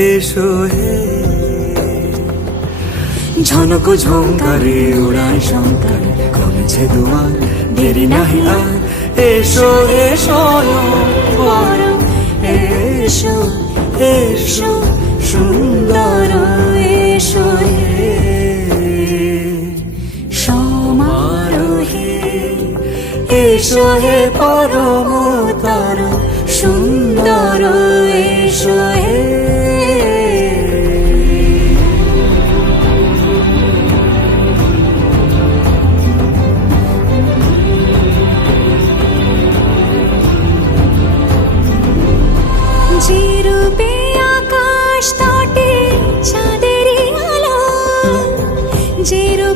এসো হে। ঝনক ঝঙ্কারে উড়ায় শঙ্কর, কমেছে দুয়ার, দেরি নাহি আর। এসো এসো এসো এসো, সুন্দর এসো সমারোহে এসো হে পরমতর সুন্দর এসো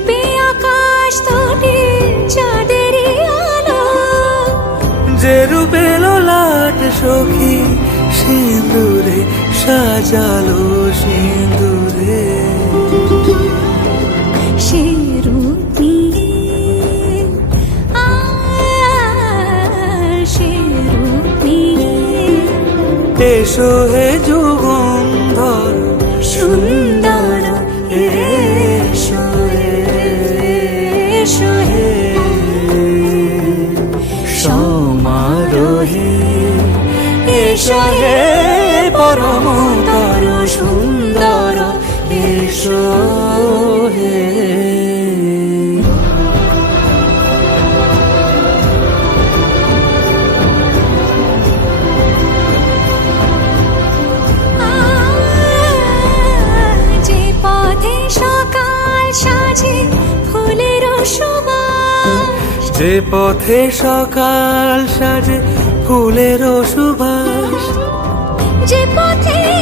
রূপে আকাশ তটে চাঁদেরই আলো। যে রূপে লাট সখী সিঁদুরে সাজালো সিঁদুরে এসো হে যুগন্ধর এসো হে যে পথে সকাল সাজে ফুলের সুবাস। যে পথে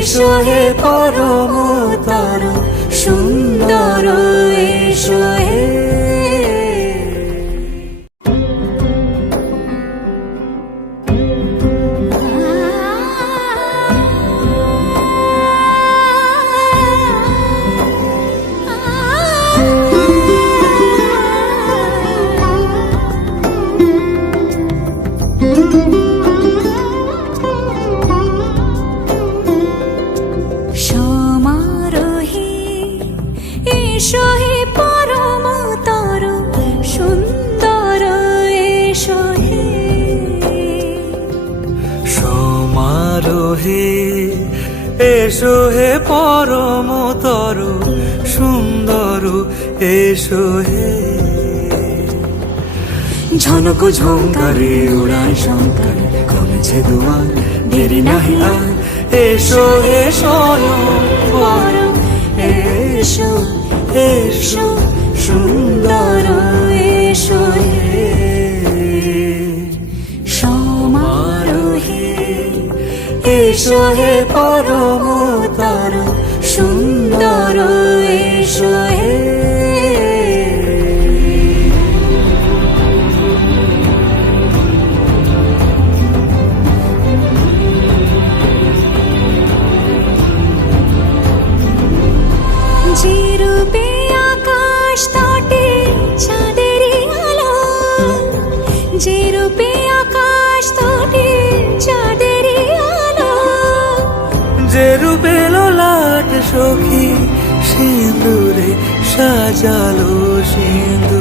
এসো পরম পরমতর সমারোহে এসো হে পরমতর সুন্দর এসো হে। ঝনক ঝঙ্কারে উড়ায় শঙ্কর কমেছে দুয়ার দেরি নাহি আর। এসো এসো পর এসো। এসো। এসো হে সখী সিঁদুরে সাজালো সিঁদুরে।